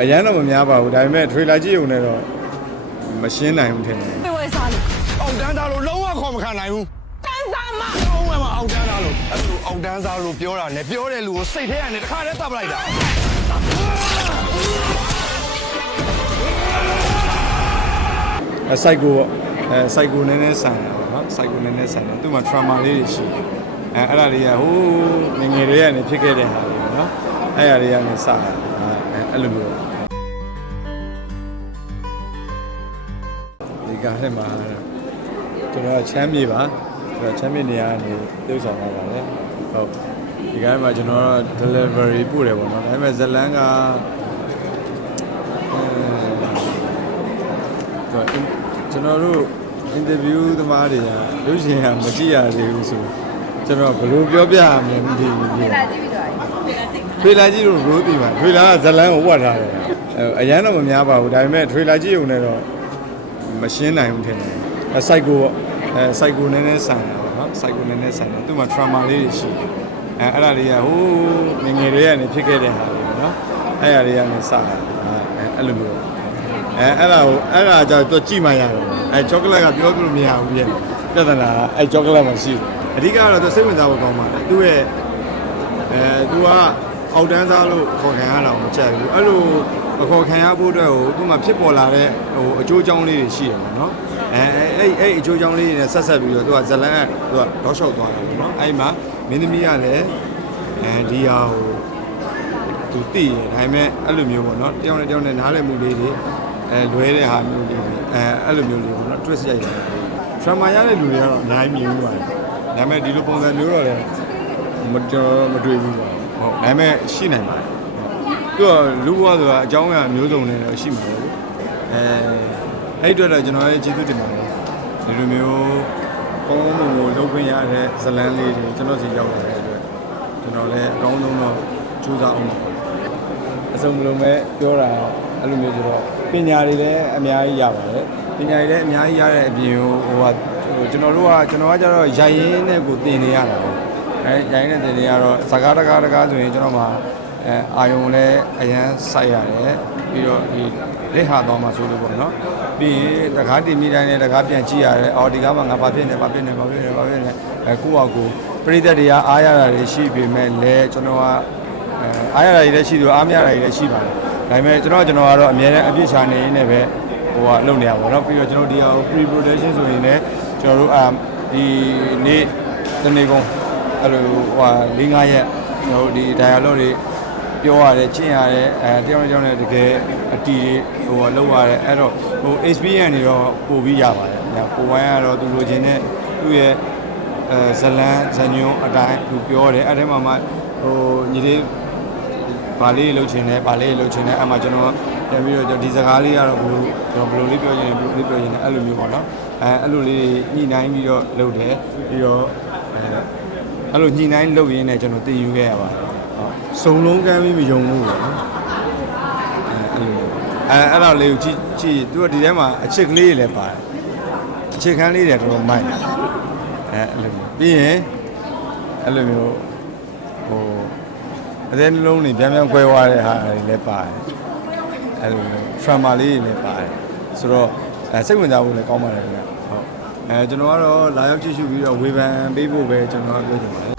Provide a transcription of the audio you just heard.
အရန်တော့မများပါဘူးဒါပေမဲ့ trailer ကြည့်ုံနဲ့တော့မရှင်းနိုင်ဘူးထင်တယ်ဝဲစားလို့အောက်တန်းသားလို့လုံးဝခေါ်မခံနိုင်ဘူးတန်းစားမလုံးဝမအောက်တန်းသားလို့အဲ့လိုအောက်တန်းသားလို့ပြောတာနဲ့ပြောတဲ့လူကိုစိတ်ထဲကနေတစ်ခါတည်းတပ်လိုက်တာအစိုက်ကိုအဲစိုက်ကိုနည်းနည်းဆန်တယ်ပေါ့နော်စိုက်ကိုနည်းနည်းဆန်တယ်သူ့မှာ trauma လေးတွေရှိတယ်အဲအဲ့ဒါတွေကဟိုးငငယ်လေးကနေဖြစ်ခဲ့တဲ့ဟာတွေပေါ့နော်အဲ့ဒါတွေကနေစတာ အဲအဲ့လိုမျိုးဒီကားထဲမှာကျွန်တော်ကချမ်းမြေပါကျွန်တော်ချမ်းမြေနေရာကနေပြုတ်ဆောင်လာပါတယ်ဟုတ်ဒီကားထဲမှာကျွန်တော်က delivery ပို့တယ်ပေါ့နော်ဒါပေမဲ့ဇလန်းကအဲကျွန်တော်တို့ interview သမားတွေကရုပ်ရှင်ကမကြည့်ရသေးဘူးဆိုကျွန်တော်ဘယ်လိုပြောပြရမလဲမသိဘူး ပြေလာကြည့်ပြီးတော့ထွေလာကြည့်လို့ရိုးတည်ပါထွေလာကဇလန်းကိုဝတ်ထားတယ်အဲအရန်တော့မများပါဘူးဒါပေမဲ့ထွေလာကြည့်ုံနဲ့တော့မရှင်းနိုင်ဘူးထင်တယ်အဲ psycho ပေါ့အဲ psycho နည်းနည်းဆန်တယ်ပေါ့နော် psycho နည်းနည်းဆန်တယ်သူ့မှာ trauma လေးတွေရှိတယ်အဲအဲ့ဒါလေးကဟိုးငယ်ငယ်လေးကနေဖြစ်ခဲ့တဲ့ဟာတွေပေါ့နော်အဲ့အရာလေးကနေစတာအဲအဲ့လိုမျိုးအဲအဲ့ဒါကိုအဲ့ဒါကြောင့်သူကြည့်မှရတယ်အဲချောကလက်ကပြောလို့မရဘူးပြည့်ပြဿနာအဲချောကလက်မှရှိတယ်အဓိကတော့သူစိတ်ဝင်စားဖို့ကောင်းပါတယ်သူ့ရဲ့အဲသူက အောက်တန်းစားလို့ခေါ်ခံရတာမချက်ဘူးအဲ့လိုအခေါ်ခံရဖို့အတွက်ဟိုသူမှဖြစ်ပေါ်လာတဲ့ဟိုအကျိုးအကြောင်းလေးတွေရှိတယ်ပေါ့နော်အဲအဲ့အဲ့အကျိုးအကြောင်းလေးတွေနဲ့ဆက်ဆက်ပြီးတော့သူကဇလန်းကသူကတောက်လျှောက်သွားတယ်ပေါ့နော်အဲ့မှာမင်းသမီးကလည်းအဲဒီဟာဟိုသူတည်ရဒါပေမဲ့အဲ့လိုမျိုးပေါ့နော်တယောက်နဲ့တယောက်နဲ့နားလည်မှုလေးတွေအဲလွဲတဲ့ဟာမျိုးလေးတွေအဲအဲ့လိုမျိုးလေးပေါ့နော် twist ရိုက်တယ် drama ရတဲ့လူတွေကတော့အများကြီးမြင်ဘူးပါတယ်ဒါပေမဲ့ဒီလိုပုံစံမျိုးတော့လည်းမတော်မတွေ့ဘူးပေါ့ ဟုတ်ဒါပေမဲ့ရှိနိုင်ပါတယ်သူကလူဘဝဆိုတာအကြောင်းအရာမျိုးစုံနဲ့တော့ရှိမှာပေါ့အဲအဲ့အတွက်တော့ကျွန်တော်ရဲ့ကျေးဇူးတင်ပါတယ်ဒီလိုမျိုးကောင်းကောင်းမွန်မွန်လုပ်ခွင့်ရတဲ့ဇလန်းလေးတွေကျွန်တော်စီရောက်လာတဲ့အတွက်ကျွန်တော်လည်းအကောင်းဆုံးတော့ကြိုးစားအောင်ပါအစုံမလုံးပဲပြောတာအဲ့လိုမျိုးဆိုတော့ပညာတွေလည်းအများကြီးရပါတယ်ပညာတွေလည်းအများကြီးရတဲ့အပြင်ဟိုဟိုကဟိုကျွန်တော်တို့ကကျွန်တော်ကကျတော့ရိုက်ရင်းနဲ့ကိုတင်နေရတာပေါ့ အဲရိုင်းတဲ့တင်တွေကတော့စကားတကားတကားဆိုရင်ကျွန်တော်မှာအဲအာယုံလည်းအရန်စိုက်ရတယ်ပြီးတော့ဒီလက်ဟာသွားမှာဆိုလို့ပေါ့နော်ပြီးရင်တကားတင်မိတိုင်းနဲ့တကားပြန်ကြည့်ရတယ်အော်ဒီကားမှာငါဘာဖြစ်နေဘာဖြစ်နေဘာဖြစ်နေဘာဖြစ်နေအဲကိုယ့်အကူပရိသတ်တွေကအားရတာတွေရှိပေမဲ့လည်းကျွန်တော်ကအဲအားရတာတွေလည်းရှိတယ်အားမရတာတွေလည်းရှိပါတယ်ဒါပေမဲ့ကျွန်တော်ကျွန်တော်ကတော့အမြဲတမ်းအပြစ်ချနေနေပဲဟိုကလုပ်နေရပါတော့ပြီးတော့ကျွန်တော်ဒီဟာကို pre production ဆိုရင်လည်းကျွန်တော်တို့အာဒီနေ့တနေ့ကုန် အဲ့လိုဟိုဟာ၄၅ရက်ဟိုဒီ dialogue တွေပြောရတယ်ကျင့်ရတယ်အဲတယောက်နဲ့တယောက်နဲ့တကယ်အတီဟိုလောက်ရတယ်အဲ့တော့ဟို experience တွေတော့ပို့ပြီးရပါတယ်။ညာကိုဝိုင်းကတော့သူလိုချင်တဲ့သူ့ရဲ့အဲဇလန်းဇညွန်းအတိုင်းသူပြောတယ်အဲ့ထဲမှာမှဟိုညီလေးဗာလေးလှုပ်ချင်တယ်ဗာလေးလှုပ်ချင်တယ်အဲ့မှာကျွန်တော်ပြန်ပြီးတော့ဒီစကားလေးကတော့ဘယ်လိုကျွန်တော်ဘယ်လိုလေးပြောချင်လဲဘယ်လိုလေးပြောချင်လဲအဲ့လိုမျိုးပေါ့နော်အဲအဲ့လိုလေးညှိနှိုင်းပြီးတော့လုပ်တယ်ပြီးတော့ အဲအဲ့လိုညှိနှိုင်းလုပ်ရင်းနဲ့ကျွန်တော်တည်ယူခဲ့ရပါတယ်ဟုတ်စုံလုံးကမ်းပြီးမယုံဘူးပေါ့နော်အဲအဲ့လိုအဲအဲ့တော့လေးကိုကြည့်ကြည့်သူကဒီထဲမှာအချစ်ကလေးတွေလည်းပါတယ်အချစ်ခန်းလေးတွေတော်တော်မိုက်တယ်အဲအဲ့လိုမျိုးပြီးရင်အဲ့လိုမျိုးဟိုအသေးနှလုံးတွေပြန်ပြန်ကွဲသွားတဲ့ဟာတွေလည်းပါတယ်အဲ့လိုမျိုး trauma လေးတွေလည်းပါတယ်ဆိုတော့အဲစိတ်ဝင်စားဖို့လည်းကောင်းပါတယ်ခင်ဗျဟုတ် အဲကျွန်တော်ကတော့လာရောက်ကြည့်ရှုပြီးတော့ဝေဖန်ပေးဖို့ပဲကျွန်တော်ပြောချင်ပါတယ်